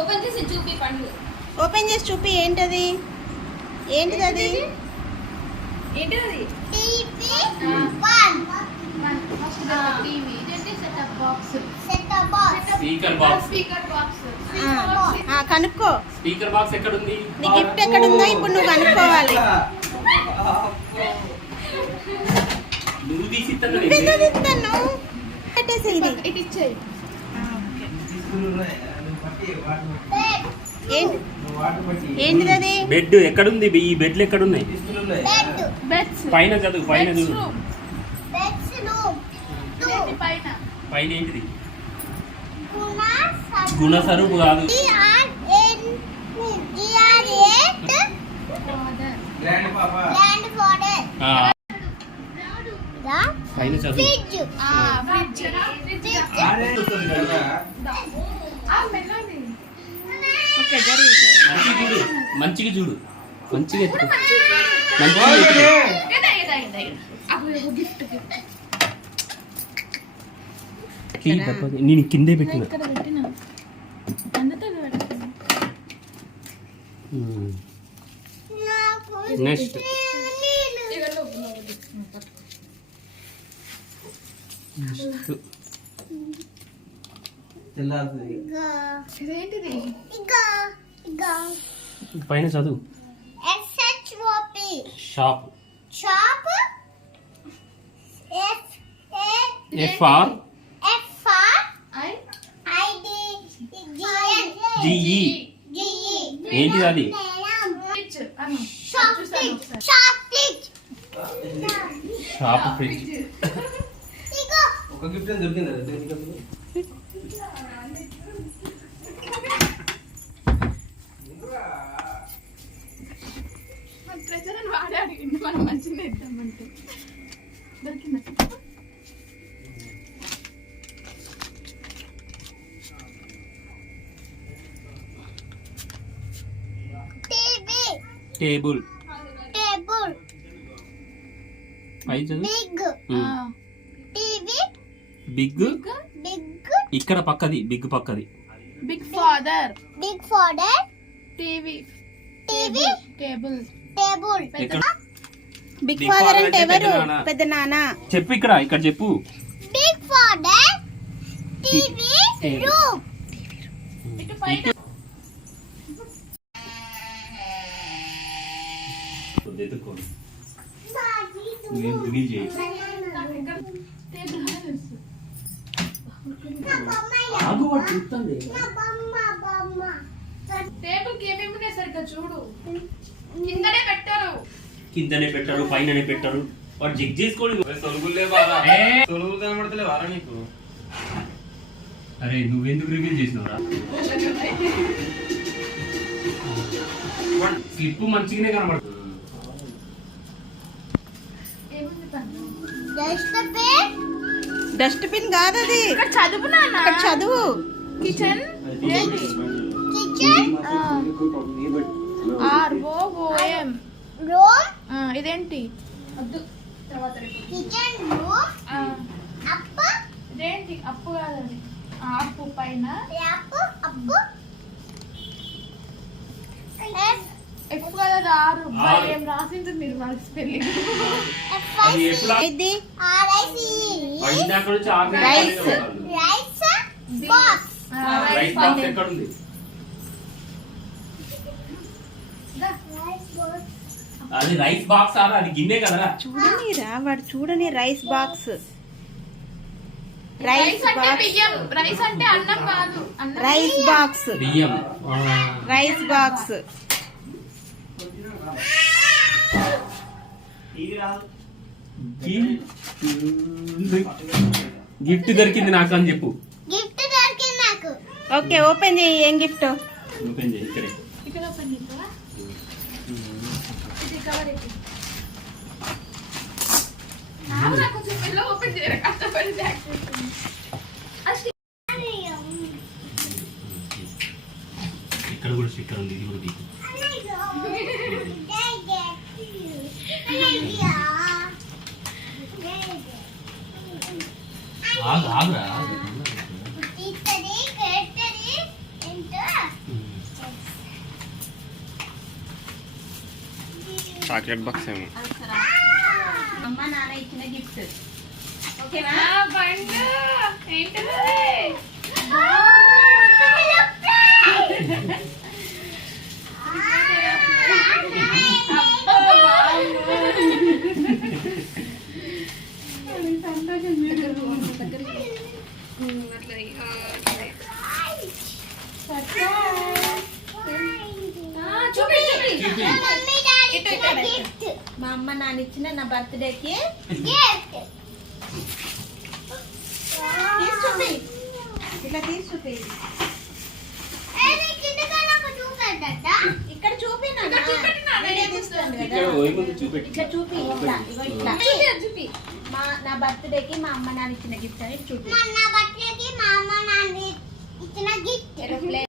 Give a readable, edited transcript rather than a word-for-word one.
Open చేసి చూపి పండు. ఓపెన్ చేసి చూపి. ఏంటది? ఏంటిది అది? ఏంటది? TV TV. ఇదేంటి? Setup box. Speaker box. Speaker box. కనుక్కో. స్పీకర్ బాక్స్ ఎక్కడ ఉంది? నీ గిఫ్ట్ ఎక్కడ ఉందో ఇప్పుడు నువ్వు కనుక్కోవాలి. నువ్వు తీసి ఇస్తాను. పెట్టేసి ఇది ఇటు ఇచ్చేయి. ఏంటిది అది? బెడ్ ఎక్కడుంది? ఈ బెడ్లు ఎక్కడున్నాయి? బెడ్స్. పైన చదువు. పైన చదువు. పైన. పైన ఏంటిది? గుణస్వరూపు కాదు. పైన చదువు. మంచిగా చూడు. మంచిగా ఎత్తు. నేను కిందే పెట్టిన. నెక్స్ట్ పైన చదువు. షాప్. FR GE. ఏంటిది అది? Shop fridge. ఒక గిఫ్ట్ దొరికిందా? వాడే అడిగింది మనం మంచిగా ఇద్దామంటే దొరికిందా? టేబుల్. బిగ్. ఇక్కడ పక్కది. బిగ్ పక్కది. Big father. TV. Table. Big father అంటే ఎవరు? పెద్ద నాన్న. చెప్పు. ఇక్కడ చెప్పు. Big father TV room. ఇటు పైన. టేబుల్ ఏమేమి ఉన్నాయి సరిగ్గా చూడు. కిందనే పెట్టారు. పైననే పెట్టారు. వాడు చెక్ చేసుకోండి. తొలుగులే కనబడతలే వారా నీకు? అరే నువ్వెందుకు రివీల్ చేసినవరా? స్లిప్ మంచిగానే కనబడుతుంది. డస్ట్బిన్ కాదు అది. ఇక్కడ చదువు నాన్న. ఇక్కడ చదువు. కిచెన్. ROOM. ఇదేంటి? ఇదేంటి? అప్పు కాదండి. అప్పు పైన ఎప్పు కదా. 6 ఏం రాసింది మీరు? వాళ్ళకి స్పెల్లింగ్. అది రైస్ బాక్స్. అది గిన్నె కదరా. చూడనిరా వాడు. చూడని రైస్ బాక్స్. రైస్ అంటే బియ్యం. రైస్ అంటే అన్నం కాదు. Rice box. బియ్యం. Rice box. గిఫ్ట్ దొరికింది నాకు అని చెప్పు. ఓకే ఓపెన్ చేయి. ఏం గిఫ్ట్? ఓపెన్ చేయి. ఇక్కడే. ఇక్కడ ఓపెన్ చేస్తావా? ఇది కవర్ ఎక్కి. నాకు కొంచెం మెల్ల ఓపెన్ చేయరా? కష్టపడి బ్యాక్ చేస్తుంది. ఇక్కడ కూడా స్టిక్కర్ ఉంది. ఇది కూడా తీకు. ఆగురా. చాక్లెట్ బాక్స్ ఏమో. అమ్మ నాన్న ఇచ్చిన గిఫ్ట్. ఓకేనా? నా బండు ఏంటది? మా అమ్మ నాన్న ఇచ్చిన నా బర్త్డేకి చూపి, ఇట్లా తీసి చూపి. ఇక్కడ చూపి నాన్న. వీడియో తీస్తుంది కదా. ఇక్కడ పోయి ముందు చూపెట్టి. ఇట్లా చూపి, ఇట్లా ఇగో ఇట్లా. చూపి నా బర్త్డేకి మా అమ్మ నాన్న ఇచ్చిన గిఫ్ట్ అని చూపి. మా అమ్మ నాన్న ఇచ్చిన గిఫ్ట్. ఏరోప్లేన్